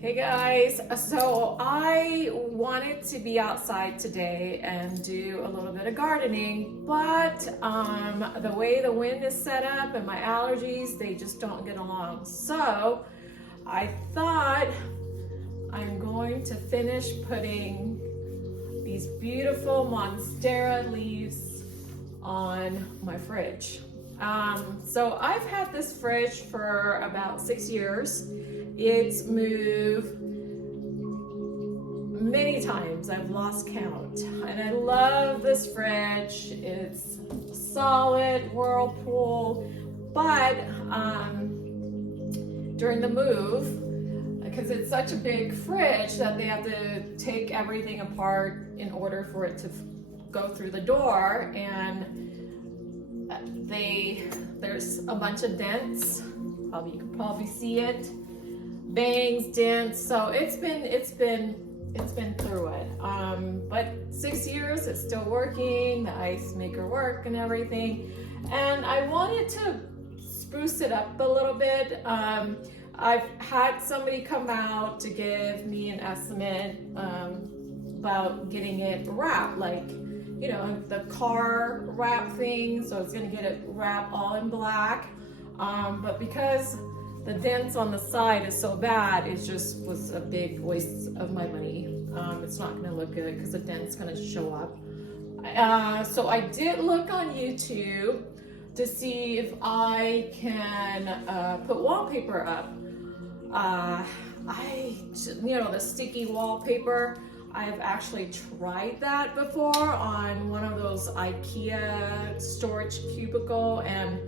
Hey guys, so I wanted to be outside today and do a little bit of gardening, but the way the wind is set up and my allergies, they just don't get along. So I thought I'm going to finish putting these beautiful monstera leaves on my fridge. So I've had this fridge for about 6 years. It's moved many times. I've lost count. And I love this fridge. It's solid Whirlpool, but during the move, because it's such a big fridge that they have to take everything apart in order for it to go through the door, and there's a bunch of dents. You can probably see it. Bangs, dents. So it's been through it. But 6 years, it's still working. The ice maker work and everything. And I wanted to spruce it up a little bit. I've had somebody come out to give me an estimate about getting it wrapped, like, you know, the car wrap thing. So it's gonna get it wrapped all in black. But because the dents on the side is so bad, it just was a big waste of my money. It's not gonna look good because the dent's gonna show up. So I did look on YouTube to see if I can put wallpaper up. The sticky wallpaper, I've actually tried that before on one of those IKEA storage cubicle, and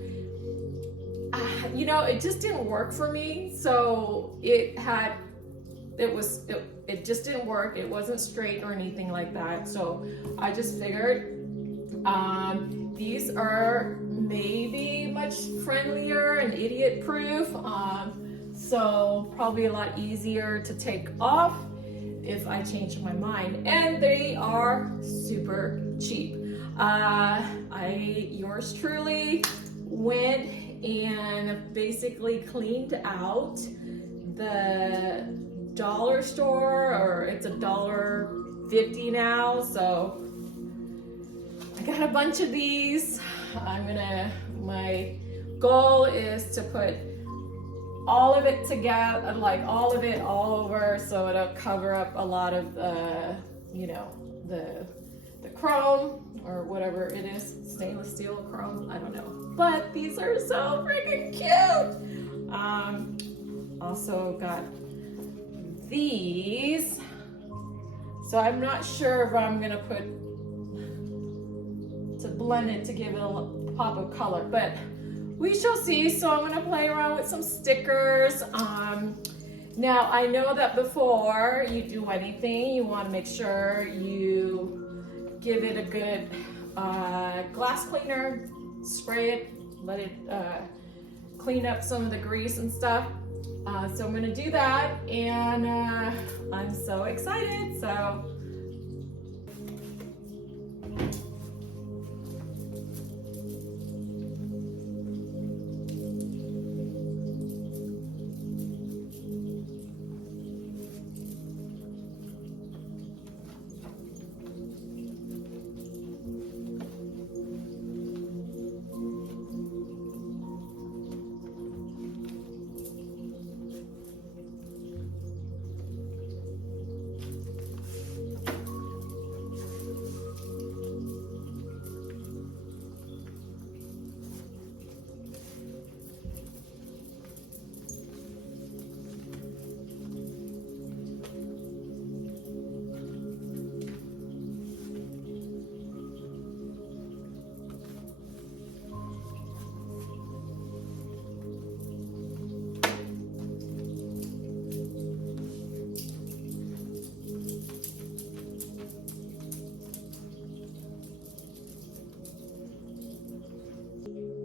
it just didn't work for me. So it just didn't work. It wasn't straight or anything like that. So I just figured these are maybe much friendlier and idiot proof. So probably a lot easier to take off if I change my mind. And they are super cheap. Yours truly went and basically cleaned out the dollar store, or it's $1.50 now. So I got a bunch of these. My goal is to put all of it together, like all of it all over, so it'll cover up a lot of the chrome or whatever it is, stainless steel chrome, I don't know. But these are so freaking cute. Also got these. So I'm not sure if I'm gonna put to blend it to give it a pop of color, but we shall see. So I'm gonna play around with some stickers. Now I know that before you do anything, you wanna make sure you give it a good glass cleaner, spray it, let it clean up some of the grease and stuff. So I'm gonna do that, and I'm so excited. So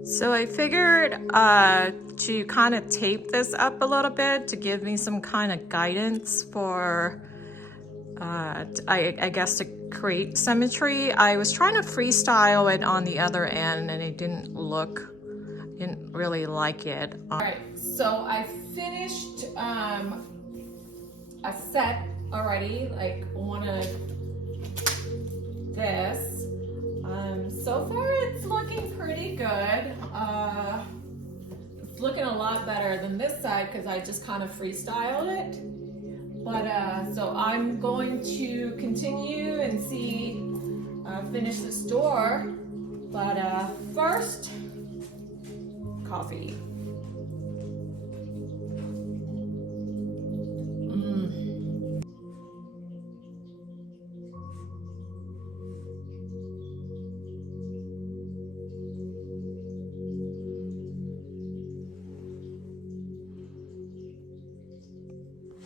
So I figured to kind of tape this up a little bit to give me some kind of guidance for, I guess, to create symmetry. I was trying to freestyle it on the other end and it didn't really like it. All right, so I finished a set already, like one of this. So far it's looking pretty good. It's looking a lot better than this side because I just kind of freestyled it. But so I'm going to continue and see, finish this door. But first, coffee.